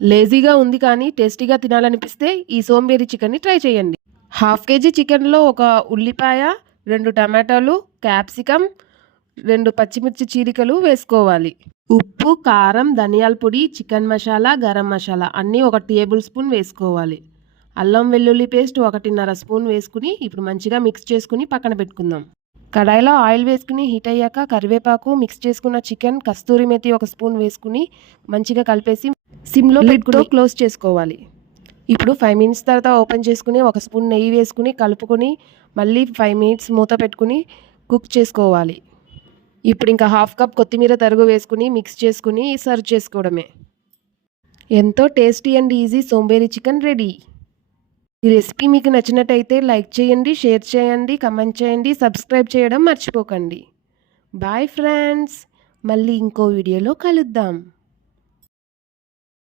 లేజీగా ఉంది కానీ టేస్టీగా తినాలనిపిస్తే ఈ సోంబేరి చికెన్ని ట్రై చేయండి. హాఫ్ కేజీ చికెన్లో ఒక ఉల్లిపాయ, 2 టమాటాలు, క్యాప్సికమ్, 2 పచ్చిమిర్చి చీలికలు వేసుకోవాలి. ఉప్పు, కారం, ధనియాల పొడి, చికెన్ మసాలా, గరం మసాలా అన్నీ 1 టేబుల్ స్పూన్ వేసుకోవాలి. అల్లం వెల్లుల్లి పేస్ట్ 1.5 స్పూన్ వేసుకుని ఇప్పుడు మంచిగా మిక్స్ చేసుకుని పక్కన పెట్టుకుందాం. కడాయిలో ఆయిల్ వేసుకుని హీట్ అయ్యాక కరివేపాకు, మిక్స్ చేసుకున్న చికెన్, కస్తూరి మేతి 1 స్పూన్ వేసుకుని మంచిగా కలిపేసి సిమ్లో పెట్టుకుని క్లోజ్ చేసుకోవాలి. ఇప్పుడు 5 మినిట్స్ తర్వాత ఓపెన్ చేసుకుని 1 స్పూన్ నెయ్యి వేసుకుని కలుపుకొని మళ్ళీ 5 మినిట్స్ మూత పెట్టుకుని కుక్ చేసుకోవాలి. ఇప్పుడు ఇంకా హాఫ్ కప్ కొత్తిమీర తరుగు వేసుకుని మిక్స్ చేసుకుని సర్వ్ చేసుకోవడమే. ఎంతో tasty and easy somberi chicken ready. ఈ రెసిపీ మీకు నచ్చినట్టయితే లైక్ చేయండి, షేర్ చేయండి, కమెంట్ చేయండి, సబ్స్క్రైబ్ చేయడం మర్చిపోకండి. బాయ్ ఫ్రెండ్స్, మళ్ళీ ఇంకో వీడియోలో కలుద్దాం.